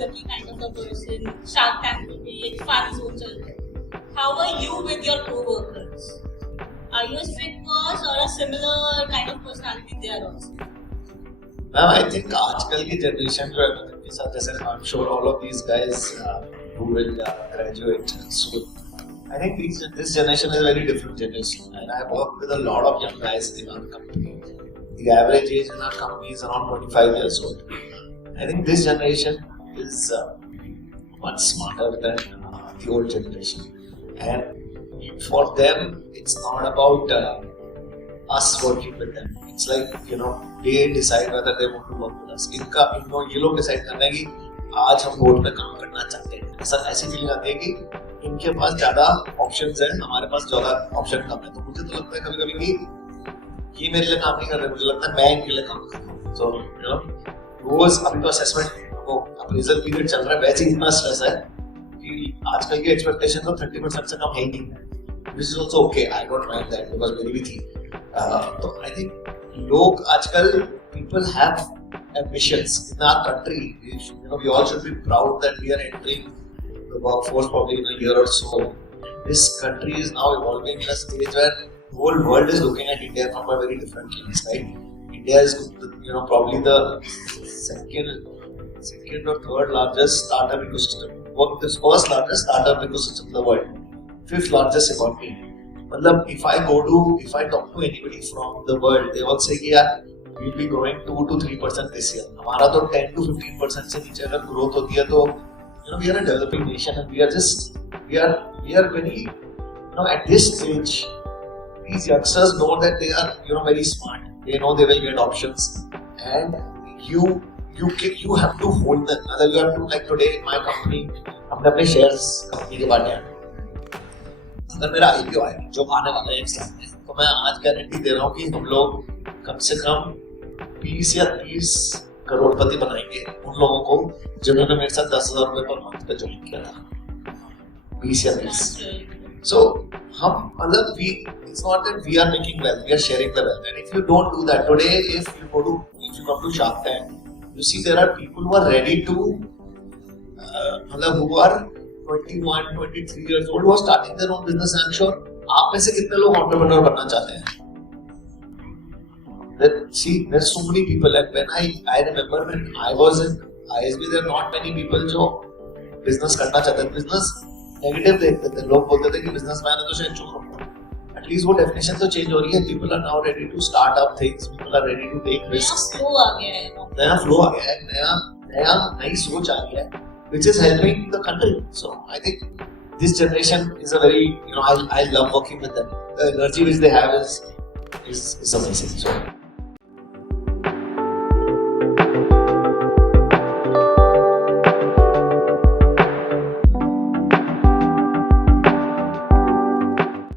happy-go-lucky kind of a person. Shark Tank will be एक fun zone चल रहा है. How are you with your co-workers? Are you a strict boss or a similar kind of personality they are also? Ma'am, I think आजकल की generation जो है उनके साथ जैसे I'm sure all of these guys who will graduate soon. I think this generation is a very different generation, and I work with a lot of young guys in our company. The average age in our company is around 25 years old. I think this generation is much smarter than the old generation, and for them, it's not about us working with them. It's like they decide whether they want to work with us. इनको ये लोग decide करना है कि आज हम board में काम करना चाहते हैं. ऐसी फीलिंग आती है कि इनके पास ज्यादा ऑप्शंस हैं, हमारे पास ज्यादा ऑप्शन कम है. तो मुझे तो लगता है कभी-कभी कि ये मेरे लिए काम नहीं कर रहे, मुझे लगता है मैं इनके लिए काम कर रहा हूँ. So रोज अभी तो असेसमेंट वो अप्रेजल पीरियड चल रहा है, वैसे ही इतना स्ट्रेस है कि आजकल की एक्सपेक्टेशन तो 30% से कम है ही नहीं. Which is also okay. I don't mind that because मेरी भी थी. तो I think लोग आजकल people have ambitions in our country. We all should be proud that we are entering the workforce probably in a year or so. This country is now evolving in a stage where the whole world is looking at India from a very different lens, right? India is, probably the second or third largest startup ecosystem. The first largest startup ecosystem in the world. Fifth largest economy. If I talk to anybody from the world, they all say कि यार we'll be growing 2 to 3% this year. हमारा तो 10 to 15% से नीचे अगर growth होती है तो we are a developing nation, and we are very at this stage these youngsters know that they are very smart. They know they will get options, and you have to hold them. You have to, like today in my company, हमने अपने shares company के बांटे हैं. अगर मेरा IPO आया जो आने वाला है 1 साल में, तो मैं आज गारंटी दे रहा हूँ कि हम लोग कम से कम 20 या 30 करोड़पति बनाएंगे उन लोगों को जिन्होंने मेरे साथ 10,000 रुपए पर मंथ पे ज्वाइन किया था. 20 या 30. So हम it's not that we are making wealth, we are sharing the wealth. And if you don't do that today, if you come to Shark Tank, you see there are people who are ready to who are 21, 23 years old who are starting their own business. I'm sure आप में से कितने लोग entrepreneur बनना चाहते हैं? There's so many people, and when I remember when I was in ISB, there are not many people जो business करना चाहते हैं. Business negative देखते थे, लोग बोलते थे कि businessman है तो शायद चोर होगा. At least वो definition तो change हो रही है. People are now ready to start up things. People are ready to take risks. नया flow आ गया है, नई सोच आ गया है, which is helping the country. So I think this generation is a very I love working with them. The energy which they have is amazing. So